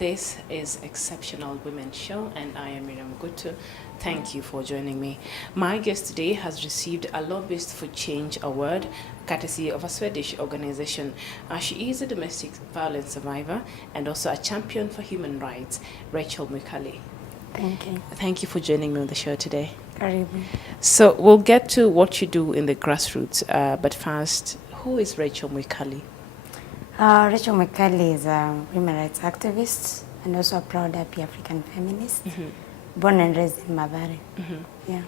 This is Exceptional Women Show, and I am Miriam Gutu. Thank you for joining me. My guest today has received a Lobbyist for Change award, courtesy of a Swedish organization. She is a domestic violence survivor and also a champion for human rights, Racheal Mwikali. Thank you. Thank you for joining me on the show today. Karibu. So we'll get to what you do in the grassroots, but first, who is Racheal Mwikali? Racheal Mwikali is a women rights activist and also a proud happy African feminist, born and raised in Mathare. Yeah.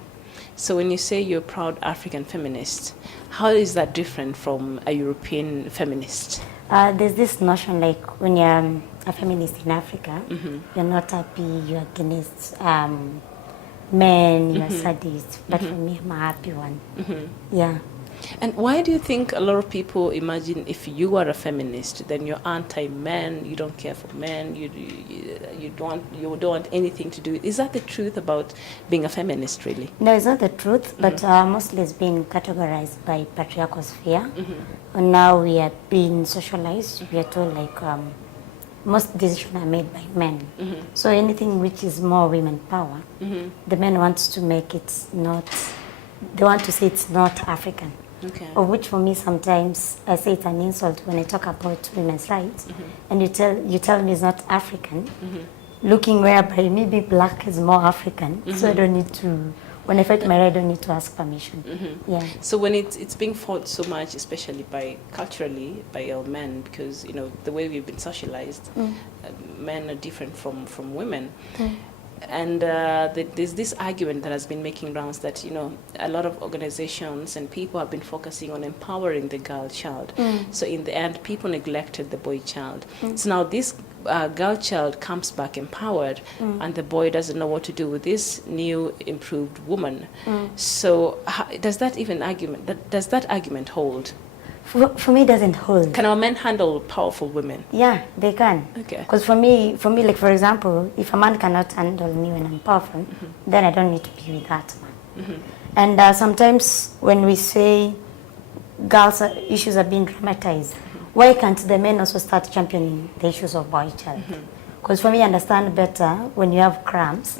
So when you say you're a proud African feminist, how is that different from a European feminist? There's this notion like when you're a feminist in Africa, you're not happy, you're against men, you're sadist. But for me, I'm a happy one. Yeah. And why do you think a lot of people imagine if you are a feminist, then you're anti-men, you don't care for men, you don't want anything to do with it? Is that the truth about being a feminist, really? No, it's not the truth, but mostly it's been categorized by patriarchal sphere. And now we are being socialized. We are told like most decisions are made by men. So anything which is more women power, the men wants to make it not, they want to say it's not African. Okay. Of which for me sometimes I say it's an insult when I talk about women's rights, and you tell me it's not African, looking whereby maybe black is more African, so I don't need to, when I fight my right, I don't need to ask permission. Yeah. So when it's being fought so much, especially culturally by our men, because you know the way we've been socialized, men are different from women. And there's this argument that has been making rounds that, you know, a lot of organizations and people have been focusing on empowering the girl child. So in the end, people neglected the boy child. So now this girl child comes back empowered, and the boy doesn't know what to do with this new improved woman. So does that argument hold? For me, it doesn't hold. Can our men handle powerful women? Yeah, they can. Okay. Because for me, like for example, if a man cannot handle me when I'm powerful, then I don't need to be with that man. And sometimes when we say girls' issues are being dramatized, why can't the men also start championing the issues of boy child? Because for me, I understand better when you have cramps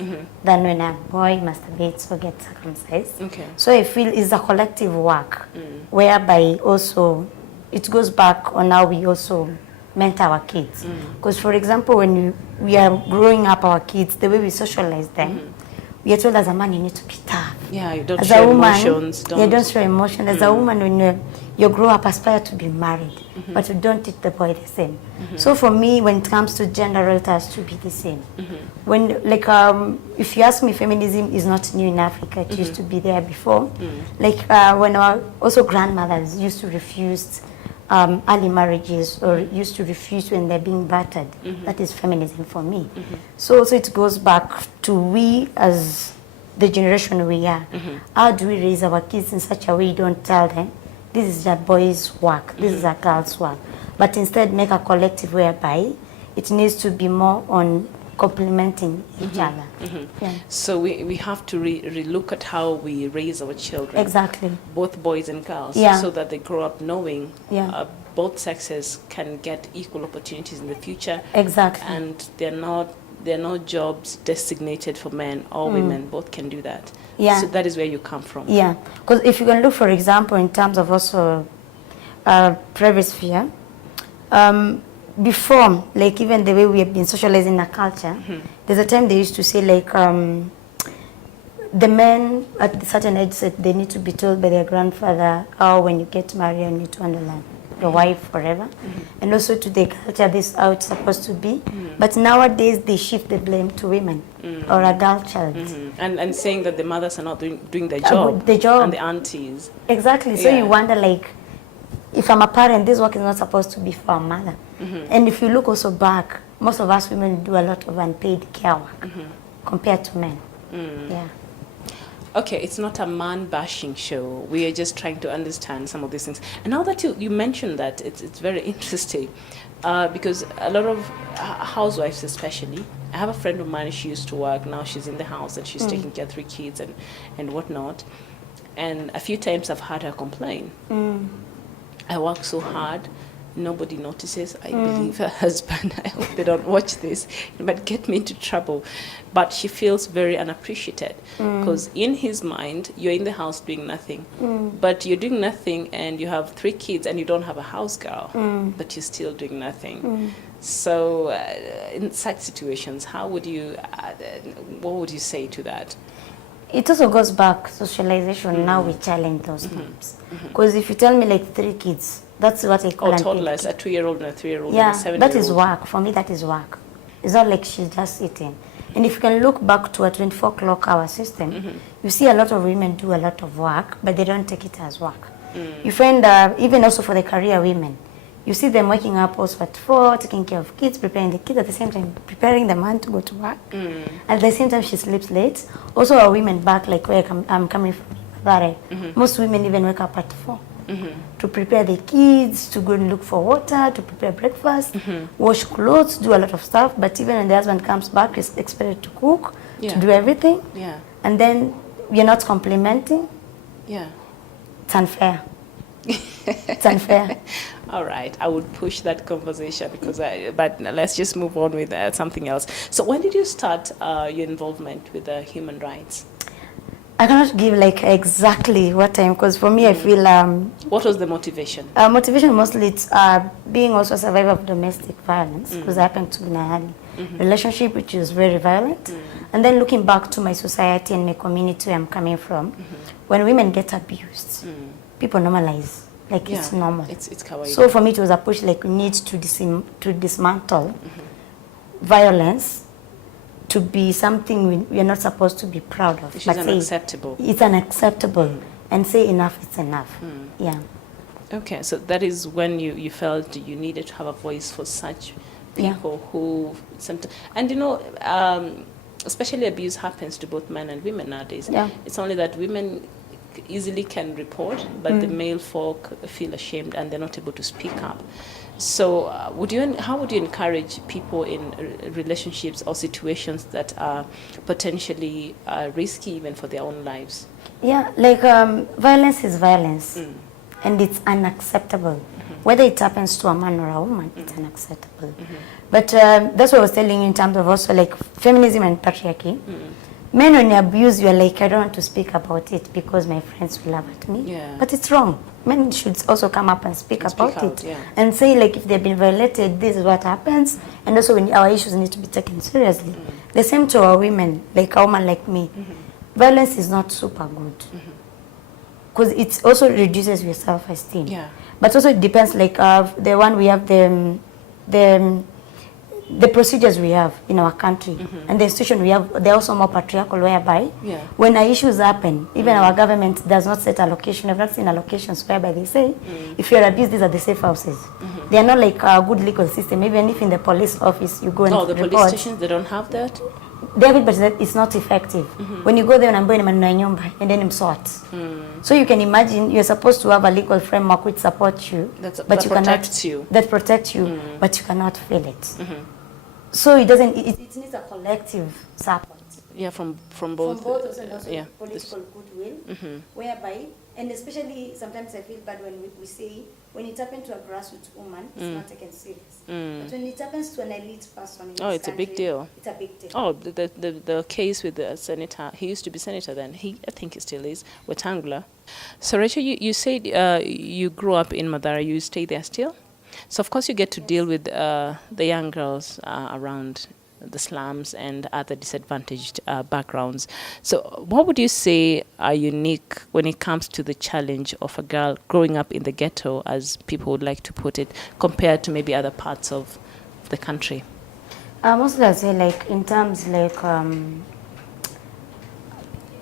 than when a boy masturbates or gets circumcised. Okay. So I feel it's a collective work, whereby also it goes back on how we also mentor our kids. Because for example, when we are growing up our kids, the way we socialize them, we are told as a man you need to be tough. Yeah, you don't as show a woman, emotions. You don't show emotion. As a woman, when you grow up, aspire to be married, but you don't teach the boy the same. So for me, when it comes to gender roles, it has to be the same. When like if you ask me, feminism is not new in Africa. It used to be there before. Like when our also grandmothers used to refuse early marriages or used to refuse when they're being battered. That is feminism for me. So it goes back to we as the generation we are. How do we raise our kids in such a way you don't tell them, this is a boy's work, this is a girl's work, but instead make a collective whereby it needs to be more on complementing each other. Yeah. So we have to relook at how we raise our children. Exactly. Both boys and girls, so that they grow up knowing both sexes can get equal opportunities in the future. Exactly. And they're not jobs designated for men or women. Both can do that. Yeah. So that is where you come from. Yeah. Because if you can look, for example, in terms of also private sphere, before, like even the way we have been socializing our culture, there's a time they used to say like the men at a certain age said they need to be told by their grandfather, oh, when you get married you need to underline your wife forever. And also to the culture, this is how it's supposed to be. But nowadays they shift the blame to women or a girl child. And saying that the mothers are not doing their job. And the aunties. Exactly. So you wonder like, if I'm a parent, this work is not supposed to be for a mother. And if you look also back, most of us women do a lot of unpaid care work compared to men. Yeah. Okay, it's not a man-bashing show. We are just trying to understand some of these things. And now that you mentioned that, it's very interesting because a lot of housewives especially, I have a friend of mine, she used to work, now she's in the house and she's taking care of 3 kids and whatnot. And a few times I've heard her complain. I work so hard nobody notices. I believe her husband, I hope they don't watch this, it might get me into trouble. But she feels very unappreciated because in his mind, you're in the house doing nothing. But you're doing nothing and you have 3 kids and you don't have a house girl, but you're still doing nothing. So in such situations, how would you, what would you say to that? It also goes back socialization. Now we challenge those moms. Because if you tell me like 3 kids, that's what I call toddlers, a 2-year-old and a 3-year-old yeah, and a 7-year-old. that is work. For me, that is work. It's not like she's just sitting. And if you can look back to a 24 clock hour system, you see a lot of women do a lot of work, but they don't take it as work. You find, even also for the career women, you see them waking up also at 4, taking care of kids, preparing the kids, at the same time preparing the man to go to work. At the same time, she sleeps late. Also, our women back, like where I'm coming from, most women even wake up at 4 to prepare the kids, to go and look for water, to prepare breakfast, wash clothes, do a lot of stuff. But even when the husband comes back, he's expected to cook, to do everything. And then we're not complimenting. It's unfair. It's unfair. All right, I would push that conversation because but let's just move on with something else. So when did you start your involvement with human rights? I cannot give like exactly what time, because for me I feel what was the motivation? Motivation mostly it's being also a survivor of domestic violence, because I happened to be in a relationship which is very violent, and then looking back to my society and my community where I'm coming from, when women get abused, people normalize, like it's normal. It's kawaii. So for me it was a push, like we need to dismantle violence to be something we are not supposed to be proud of. Which is unacceptable. It's unacceptable, and say enough, it's enough. Yeah. Okay, so that is when you felt you needed to have a voice for such people who sometimes, and you know, especially abuse happens to both men and women nowadays. It's only that women easily can report, but the male folk feel ashamed and they're not able to speak up. So how would you encourage people in relationships or situations that are potentially risky even for their own lives? Yeah, like violence is violence, and it's unacceptable. Whether it happens to a man or a woman, it's unacceptable. But that's what I was telling you in terms of also like feminism and patriarchy. Men, when you abuse, you're like, I don't want to speak about it because my friends will laugh at me. But it's wrong. Men should also come up and speak about it. And say, like, if they've been violated, this is what happens. And also when our issues need to be taken seriously. The same to our women, like a woman like me. Violence is not super good. Because it also reduces your self-esteem. But also it depends, like the one we have, the procedures we have in our country and the institution we have, they're also more patriarchal, whereby when our issues happen, even our government does not set allocation. I've not seen allocations whereby they say, if you're abused, these are the safe houses. They are not like a good legal system. Even if in the police office you go and the police stations, they don't have that? They have it, but it's not effective. When you go there and then you sort. So you can imagine you're supposed to have a legal framework which supports you, that protects you, but you cannot feel it. So it doesn't. It needs a collective support. From both. From both and also political goodwill, whereby, and especially sometimes I feel bad when we say when it happens to a grassroots woman, it's not taken serious. But when it happens to an elite person, it's a big deal. It's a big deal. Oh, the case with the senator. He used to be senator then. I think he still is. Wetangula. So Racheal, you said you grew up in Mathare. You stay there still? So of course you get to deal with the young girls around the slums and other disadvantaged backgrounds. So what would you say are unique when it comes to the challenge of a girl growing up in the ghetto, as people would like to put it, compared to maybe other parts of the country? Mostly I say like in terms like,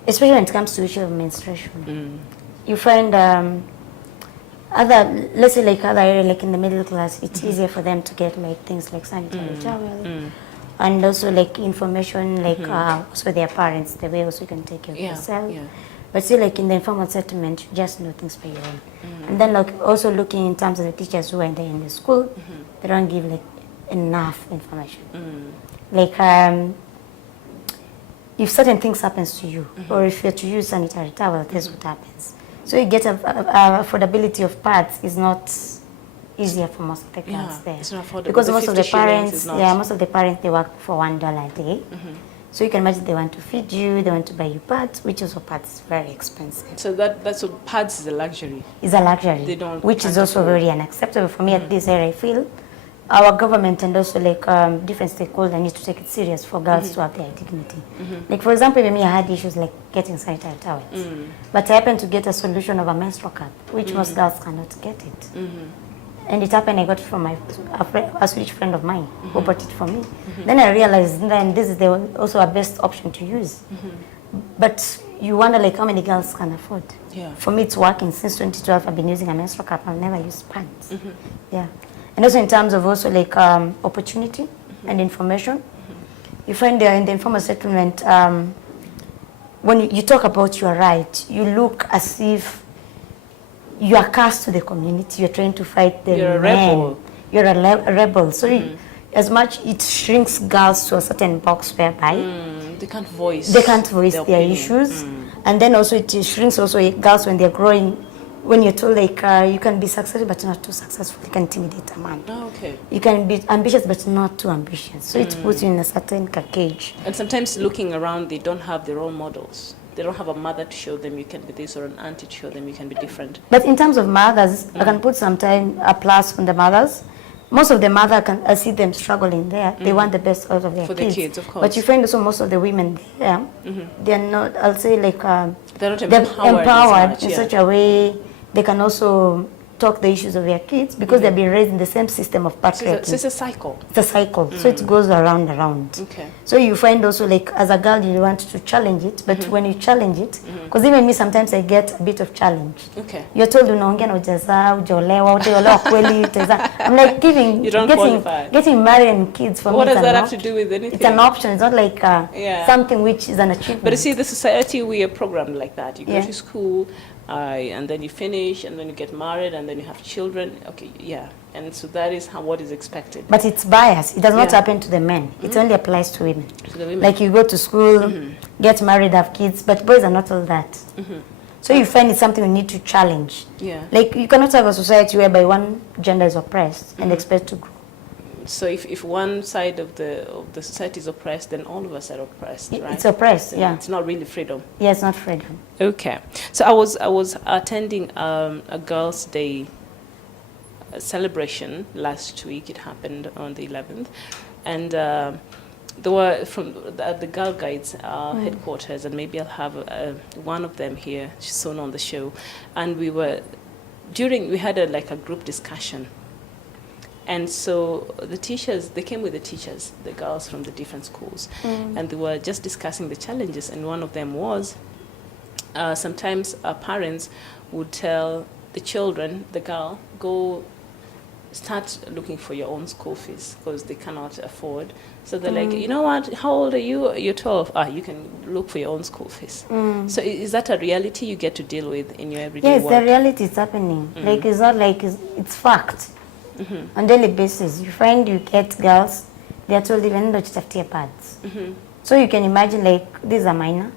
especially when it comes to issue of menstruation, you find let's say like other area, like in the middle class, it's easier for them to get like things like sanitary towel, and also like information, like also their parents, the way also you can take care of yourself. But still, like in the informal settlement, you just know things for your own. And then like also looking in terms of the teachers who are there in the school, they don't give like enough information. Like if certain things happens to you, or if you're to use sanitary towel, this is what happens. So you get affordability of pads is not easier for most of the girls there. It's not affordable. Because the most of the 50 shillings parents, is not. most of the parents, they work for $1 a day. So you can imagine they want to feed you, they want to buy you pads, which also pads is very expensive. So that's what pads is a luxury. It's a luxury, They don't which is also afford. very unacceptable for me at this area. I feel our government and also like different stakeholders need to take it serious for girls to have their dignity. Like for example, even me, I had issues like getting sanitary towels, but I happened to get a solution of a menstrual cup, which most girls cannot get it. And it happened, I got it from a Swedish friend of mine who bought it for me. Then I realized then this is also a best option to use. But you wonder like how many girls can afford. Yeah. For me, it's working. Since 2012, I've been using a menstrual cup. I've never used pads. Yeah. And also in terms of also like opportunity and information, you find there in the informal settlement, when you talk about your right, you look as if you are cast to the community. You're trying to fight the You're a men. rebel. You're a rebel. So as much it shrinks girls to a certain box whereby They can't voice. they can't voice their their opinion. issues, and then also it shrinks also girls when they're growing. When you're told like you can be successful but not too successful, you can intimidate a man. Oh, okay. You can be ambitious but not too ambitious. So it puts you in a certain cage. And sometimes looking around, they don't have their role models. They don't have a mother to show them you can be this or an auntie to show them you can be different. But in terms of mothers, I can put sometimes a plus on the mothers. Most of the mothers, I see them struggling there. They want the best out of their For kids. the kids, of course. But you find also most of the women there, they're not, I'll say like, They're not they're empowered, as much, in yeah. such a way they can also talk the issues of their kids because they've been raised in the same system of patriarchy. So it's a cycle. It's a cycle, so it goes around. Okay. So you find also like as a girl you want to challenge it, but when you challenge it, because even me sometimes I get a bit of challenge. Okay. You're told unaongea na ujaza, ujaolewa, ujaolewa kweli, utaza. I'm like You don't qualify. getting married and kids for What me. does that have to do with anything? It's an option. It's not like Yeah. something which is an achievement. But you see, the society, we are programmed like that. You go Yeah. to school, and then you finish, and then you get married, and then you have children. Okay, yeah. And so that is what is expected. But it's biased. It does not Yeah. happen to the men. It only applies to women. To the women. Like you go to school, get married, have kids, but boys are not all that. So you find it's something you need to challenge. Yeah. Like you cannot have a society whereby one gender is oppressed and expect to grow. So if one side of the society is oppressed, then all of us are oppressed, right? It's oppressed, So yeah. It's not really freedom. Yeah, it's not freedom. Okay. So I was attending a Girls' Day celebration last week. It happened on the 11th, and there were from the Girl Guides headquarters, and maybe I'll have one of them here soon on the show. And we had a group discussion. And so the teachers, they came with the teachers, the girls from the different schools, and they were just discussing the challenges. And one of them was sometimes parents would tell the children, the girl, go start looking for your own school fees because they cannot afford. So they're like, you know what, how old are you? You're 12. You can look for your own school fees. So is that a reality you get to deal with in your everyday Yes, work? the reality is happening. Like it's not like it's fact. On daily basis, you find you get girls, they are told even though to pads. So you can imagine like these are minor.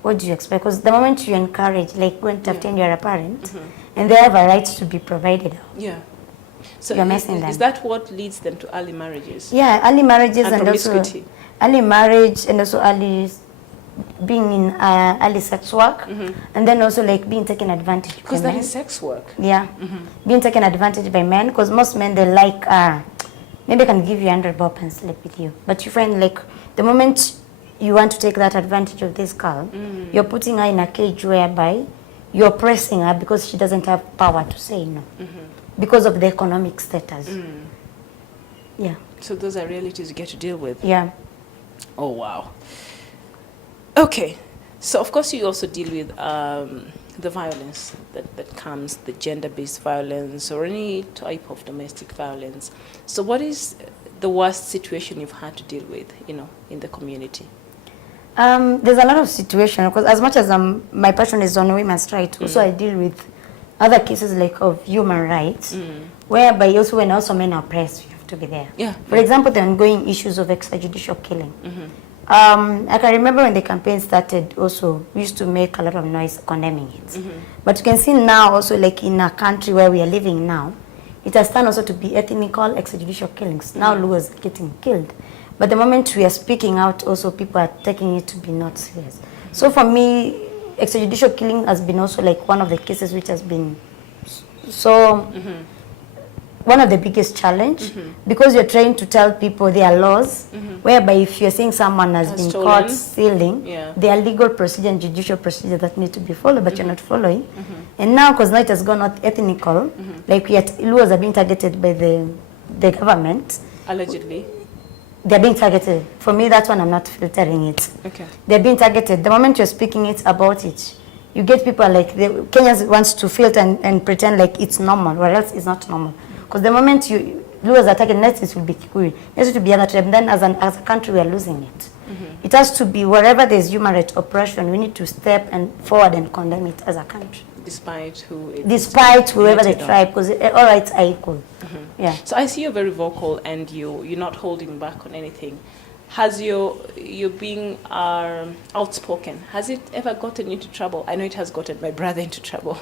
What do you expect? Because the moment you encourage, like when you're a parent, and they have a right to be provided. Yeah. So You're messing them. Is that what leads them to early marriages? Yeah, early marriages and also promiscuity. early marriage and also early being in early sex work, and then also like being taken advantage by Because that men. is sex work. Yeah, being taken advantage by men, because most men they like maybe I can give you 100 bob and sleep with you, but you find like the moment you want to take that advantage of this girl, you're putting her in a cage whereby you're pressing her because she doesn't have power to say no because of the economic status. Yeah. So those are realities you get to deal with. Yeah. Oh, wow. Okay. So, of course, you also deal with the violence that comes, the gender-based violence or any type of domestic violence. So what is the worst situation you've had to deal with, in the community? There's a lot of situations, because as much as my passion is on women's rights, also I deal with other cases like of human rights, whereby also when also men are oppressed, you have to be there. Yeah. For example, the ongoing issues of extrajudicial killing. I can remember when the campaign started also, we used to make a lot of noise condemning it. But you can see now also like in a country where we are living now, it has turned also to be ethnical extrajudicial killings. Now Luos are getting killed. But the moment we are speaking out, also people are taking it to be not serious. So for me, extrajudicial killing has been also like one of the cases which has been so one of the biggest challenge, because you're trying to tell people there are laws whereby if you're saying someone has been caught stealing, there are legal procedure and judicial procedure that need to be followed, but you're not following. And now, because now it has gone out ethnical, like laws are being targeted by the government. Allegedly. They're being targeted. For me, that's when I'm not filtering it. Okay. They're being targeted. The moment you're speaking it about it, you get people like, Kenyans wants to filter and pretend like it's normal, or else it's not normal. Because the moment Luos are targeted, next it will be Kikuyu, next it will be other tribe, then as a country we are losing it. It has to be wherever there's human rights oppression, we need to step and forward and condemn it as a country. Despite who it Despite whoever the tribe, because all rights are equal. Yeah. So I see you're very vocal and you're not holding back on anything. Has your being outspoken, has it ever gotten you into trouble? I know it has gotten my brother into trouble.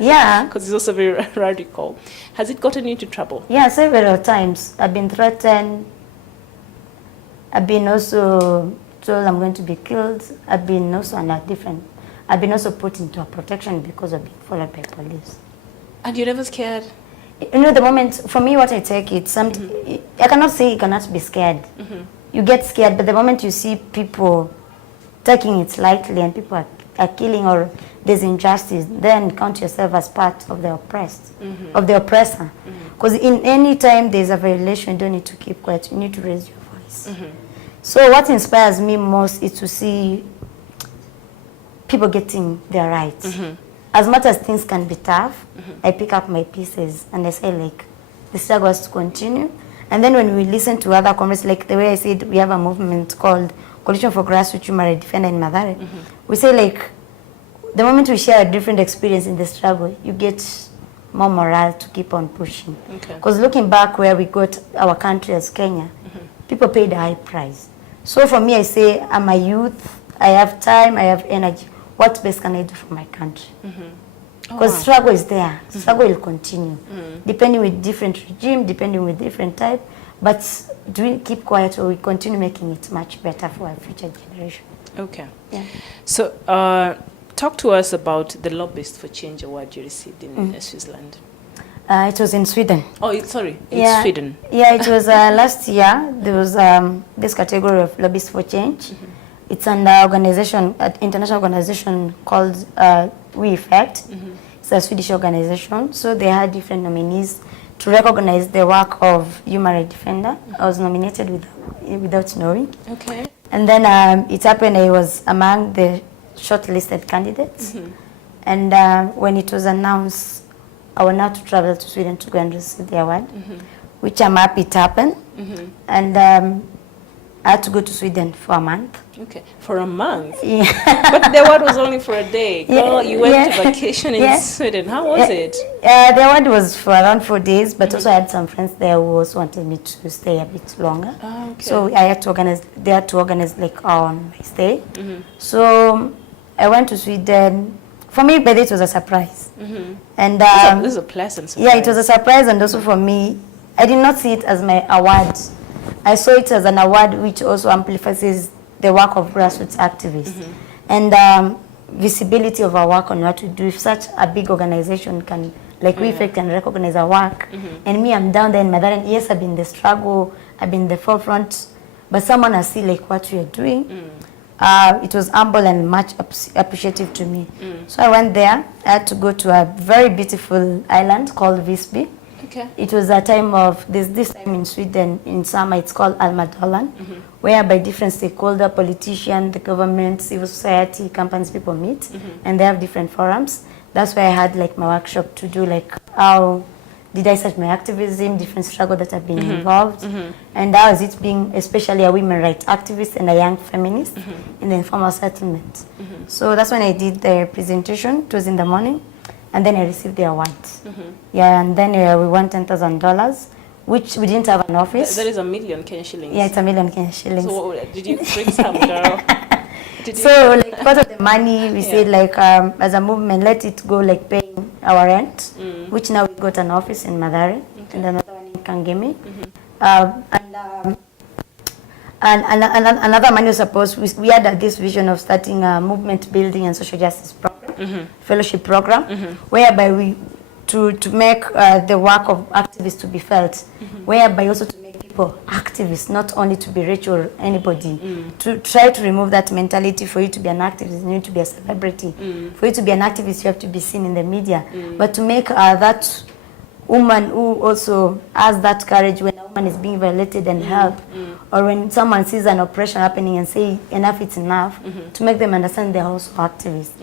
Yeah. Because he's also very radical. Has it gotten you into trouble? Yeah, several times. I've been threatened. I've been also told I'm going to be killed. I've been also I've been also put into a protection because of being followed by police. And you're never scared? You know, the moment, for me, what I take, it's something, I cannot say you cannot be scared. You get scared, but the moment you see people taking it lightly and people are killing or there's injustice, then count yourself as part of the oppressed, of the oppressor. Because in any time there's a violation, you don't need to keep quiet, you need to raise your voice. So what inspires me most is to see people getting their rights. As much as things can be tough, I pick up my pieces and I say, like, the struggle has to continue. And then when we listen to other comrades, like the way I said, we have a movement called Coalition for Grassroots Human Rights Defender in Mathare. We say, like, the moment we share a different experience in the struggle, you get more morale to keep on pushing. Because looking back where we got our country as Kenya, people paid a high price. So for me, I say, I'm a youth, I have time, I have energy. What best can I do for my country? Because struggle is there. Struggle will continue. Depending with different regime, depending with different type. But do we keep quiet or we continue making it much better for our future generation? Okay. Yeah. So talk to us about the Lobbyist for Change award you received in Switzerland. It was in Sweden. Oh, sorry, in Sweden. Yeah, it was last year. There was this category of Lobbyist for Change. It's an organization, an international organization called We Effect. It's a Swedish organization. So they had different nominees to recognize the work of human rights defender. I was nominated without knowing. Okay. And then it happened I was among the shortlisted candidates. And when it was announced, I was now to travel to Sweden to go and receive the award, which I'm happy it happened. And I had to go to Sweden for a month. Okay, for a month? Yeah. But the award was only for a day. Girl, you went to vacation in Sweden. How was it? The award was for around 4 days, but also I had some friends there who also wanted me to stay a bit longer. Okay. So they had to organize like my stay. So I went to Sweden. For me, but it was a surprise. And this is a pleasant surprise. Yeah, it was a surprise, and also for me, I did not see it as my award. I saw it as an award which also amplifies the work of grassroots activists and visibility of our work on what we do. If such a big organization can, like We Effect, can recognize our work, and me, I'm down there in Mathare, and yes, I've been in the struggle, I've been in the forefront, but someone has seen like what we are doing. It was humble and much appreciative to me. So I went there. I had to go to a very beautiful island called Visby. Okay. It was a time of, this time in Sweden, in summer, it's called Almedalen, whereby different stakeholders, politicians, the government, civil society, companies, people meet, and they have different forums. That's why I had like my workshop to do like how did I start my activism, different struggle that I've been involved, and how is it being especially a women rights activist and a young feminist in the informal settlement. So that's when I did the presentation. It was in the morning. And then I received the award. Yeah, and then we won $10,000, which we didn't have an office. That is $1 million Kenyan shillings. Yeah, it's $1 million Kenyan shillings. So did you bring some, girl? So like part of the money, we said like as a movement, let it go like paying our rent, which now we got an office in Mathare, and another one in Kangemi. And another man was supposed, we had this vision of starting a movement building and social justice program, fellowship program, whereby we, to make the work of activists to be felt, whereby also to make people activists, not only to be rich or anybody, to try to remove that mentality. For you to be an activist, you need to be a celebrity. For you to be an activist, you have to be seen in the media. But to make that woman who also has that courage when a woman is being violated and help, or when someone sees an oppression happening and say enough it's enough, to make them understand they're also activists.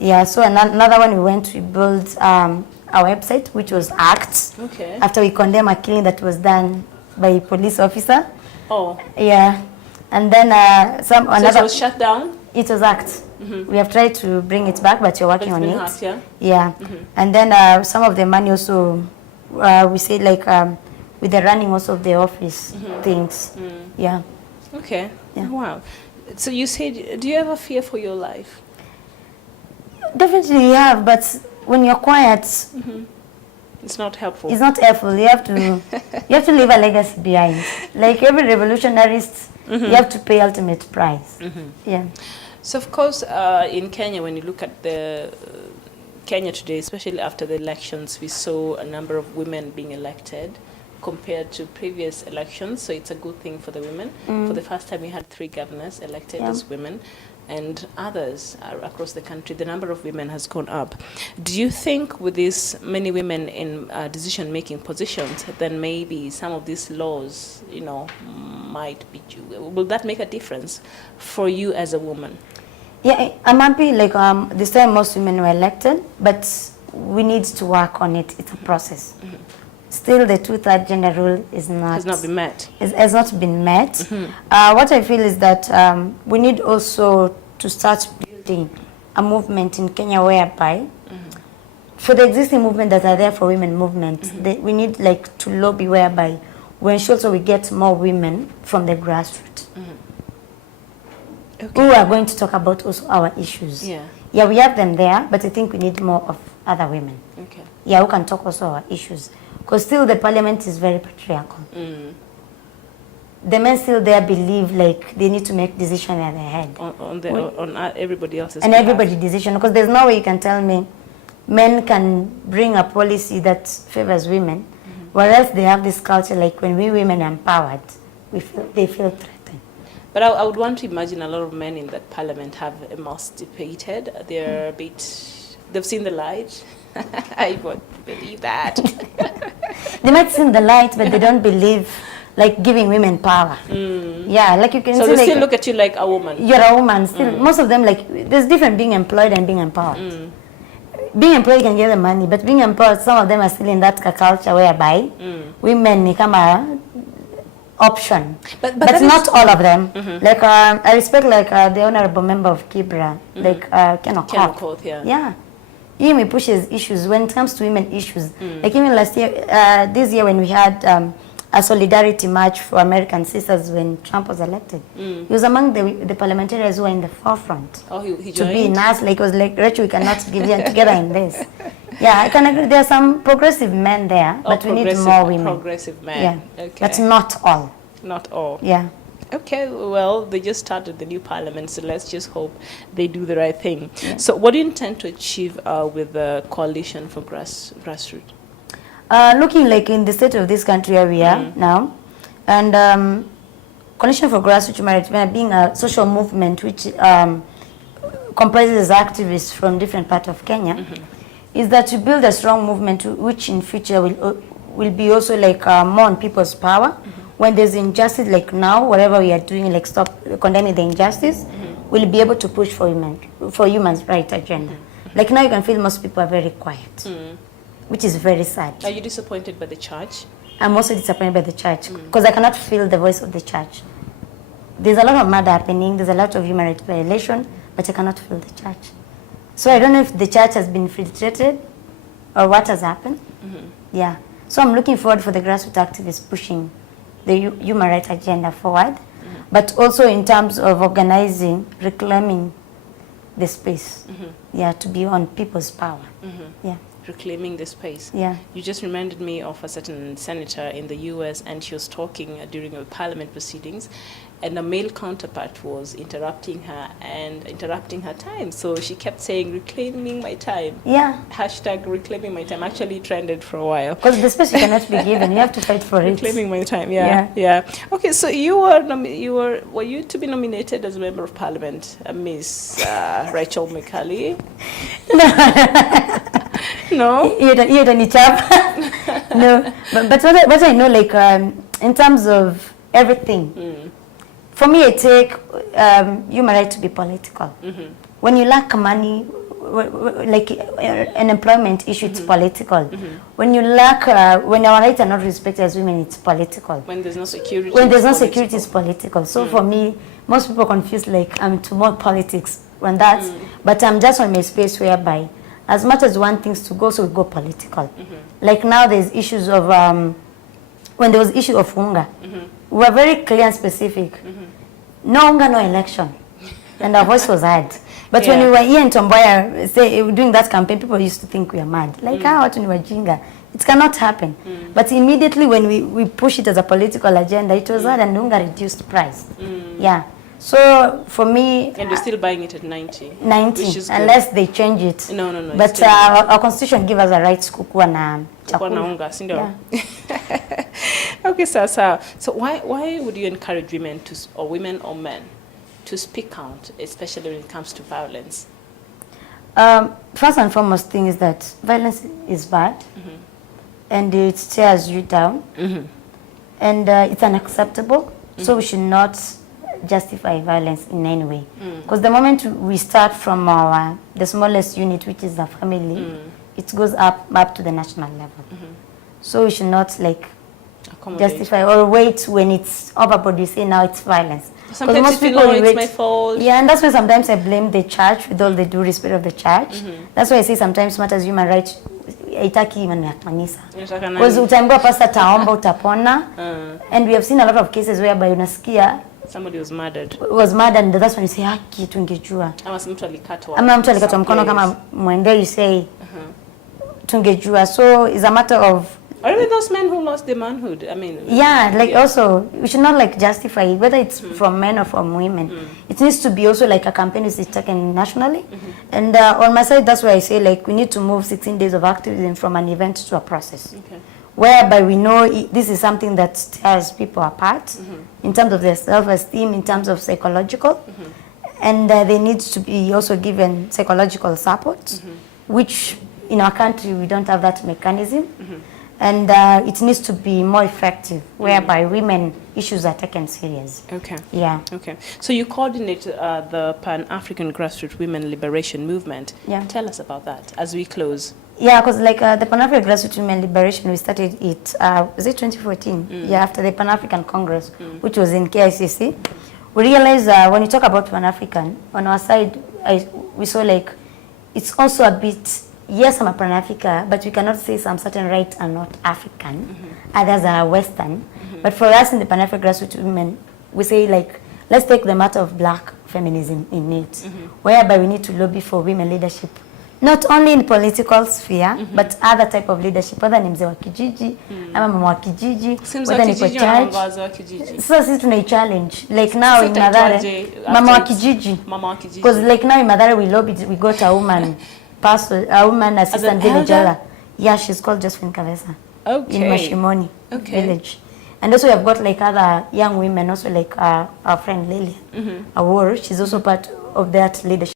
Yeah, so another one, we went to build our website, which was ACT, after we condemned a killing that was done by a police officer. Yeah, and then another. So it was shut down? It was ACT. We have tried to bring it back, but you're working on it. Hard, yeah. And then some of the money also, we say like with the running also of the office things. Yeah. Okay. Yeah. Wow. So you said, do you ever fear for your life? Definitely you have, but when you're quiet, it's not helpful. It's not helpful. You have to leave a legacy behind. Like every revolutionarist, you have to pay ultimate price. Yeah. So of course, in Kenya, when you look at the Kenya today, especially after the elections, we saw a number of women being elected compared to previous elections. So it's a good thing for the women. For the first time, we had 3 governors elected as women, and others across the country, the number of women has gone up. Do you think with these many women in decision-making positions, then maybe some of these laws, you know, might be, will that make a difference for you as a woman? Yeah, I'm happy, like this time most women were elected, but we need to work on it. It's a process. Still, the 2/3 gender rule has not been met. Has not been met. What I feel is that we need also to start building a movement in Kenya whereby, for the existing movement that are there for women movement, we need like to lobby whereby we ensure so we get more women from the grassroots. Who are going to talk about also our issues. Yeah, we have them there, but I think we need more of other women. Yeah, who can talk also our issues. Because still the parliament is very patriarchal. The men still there believe like they need to make decision at their head. On everybody else's and behalf. Everybody decision. Because there's no way you can tell me men can bring a policy that favors women, whereas they have this culture like when we women are empowered, they feel threatened. But I would want to imagine a lot of men in that parliament have emancipated. They're a bit, they've seen the light. I would believe that. They might see the light, but they don't believe like giving women power. Yeah, like you can so see. So they like, still look at you like a woman. You're a woman. Still, most of them like there's different being employed and being empowered. Being employed can get the money, but being empowered, some of them are still in that culture whereby women become a option, but not all of them. Like I respect like the honorable member of Kibra, like Ken Okoth. Yeah, he pushes issues when it comes to women issues. Like even last year, this year when we had a solidarity march for American sisters when Trump was elected, he was among the parliamentarians who were in the forefront. Oh, he joined? To be in us, like it was like Racheal, we cannot give you together in this. Yeah, I can agree. There are some progressive men there, but we need more women. Progressive men. Yeah, okay. But not all. Not all. Yeah. Okay, well, they just started the new parliament, so let's just hope they do the right thing. Yeah. So what do you intend to achieve with the coalition for grassroots? Looking like in the state of this country where we are now, and coalition for grassroots marriage being a social movement which comprises activists from different parts of Kenya, is that to build a strong movement which in future will be also like more on people's power. When there's injustice, like now, whatever we are doing, like stop condemning the injustice, we'll be able to push for human rights agenda. Like now, you can feel most people are very quiet, which is very sad. Are you disappointed by the church? I'm also disappointed by the church because I cannot feel the voice of the church. There's a lot of murder happening. There's a lot of human rights violation, but I cannot feel the church. So I don't know if the church has been infiltrated or what has happened. Yeah. So I'm looking forward for the grassroots activists pushing the human rights agenda forward, but also in terms of organizing, reclaiming the space, yeah, to be on people's power. Yeah. reclaiming the space. Yeah. You just reminded me of a certain senator in the U.S. and she was talking during a parliament proceedings, and a male counterpart was interrupting her and interrupting her time. So she kept saying, "Reclaiming my time." Yeah. Hashtag reclaiming my time actually trended for a while. Because the space cannot be given. You have to fight for it. Reclaiming my time. Yeah. Okay, so were you to be nominated as a member of parliament, Miss Racheal Mwikali? No. You don't need to. No. But what I know, like in terms of everything. For me, I take human right to be political. When you lack money, like an employment issue, it's political. When you lack, when our rights are not respected as women, it's political. When there's no security, it's political. So for me, most people confuse like I'm to more politics when that's, but I'm just on my space whereby, as much as one things to go, so we go political. Like now, there's issues of when there was issue of hunger, we were very clear and specific. No hunger, no election. And our voice was heard. But when we were here in Tomboya, doing that campaign, people used to think we are mad. Like, what when we were jinga? It cannot happen. But immediately when we push it as a political agenda, it was heard and hunger reduced price. Yeah. So for me... And you're still buying it at 90? 90, which is unless they change it. No. But our constitution gives us a right to cook na chakula. Okay, so why would you encourage women women or men to speak out, especially when it comes to violence? First and foremost thing is that violence is bad, and it tears you down, and it's unacceptable. So we should not justify violence in any way, because the moment we start from the smallest unit, which is the family, it goes up to the national level. So we should not like justify or wait when it's overboard. You say now it's violence. Sometimes most people it's my fault. Yeah, and that's why sometimes I blame the church, with all the due respect of the church. That's why I say sometimes matters human rights haitaki imani ya kanisa. Because utaambiwa pastor taomba utapona. And we have seen a lot of cases whereby unasikia somebody was murdered. And that's when you say haki tungejua. Ama mtu alikatwa. Ama mtu alikatwa mkono kama mwende, you say tungejua. So it's a matter of or even those men who lost their manhood. I mean, also we should not like justify it, whether it's from men or from women. It needs to be also like a campaign is taken nationally. And on my side, that's why I say like we need to move 16 days of activism from an event to a process, whereby we know this is something that tears people apart in terms of their self-esteem, in terms of psychological, and they need to be also given psychological support, which in our country we don't have that mechanism. And it needs to be more effective, whereby women issues are taken serious. Okay. Yeah. Okay. So you coordinate the Pan-African Grassroots Women Liberation Movement. Yeah. Tell us about that as we close. Yeah, because like the Pan-African Grassroots Women Liberation, we started it, was it 2014? Yeah, after the Pan-African Congress, which was in KICC. We realized when you talk about Pan-African, on our side, we saw like, it's also a bit, yes, I'm a Pan-Africa, but we cannot say some certain rights are not African, others are Western. But for us in the Pan-African Grassroots Women, we say like, let's take the matter of black feminism in it, whereby we need to lobby for women leadership, not only in political sphere, but other type of leadership, whether ni mzee wa kijiji, ama mama wa kijiji, whether ni kwa church. So sisi tunai challenge. Like now in Madare, mama wa kijiji. Because like now in Madare we lobbied, we got a woman, a woman assistant villager. Yeah, she's called Josephine Kavesa. Okay. In Mashimoni village. And also we have got like other young women, also like our friend Lily Awor. She's also part of that leadership.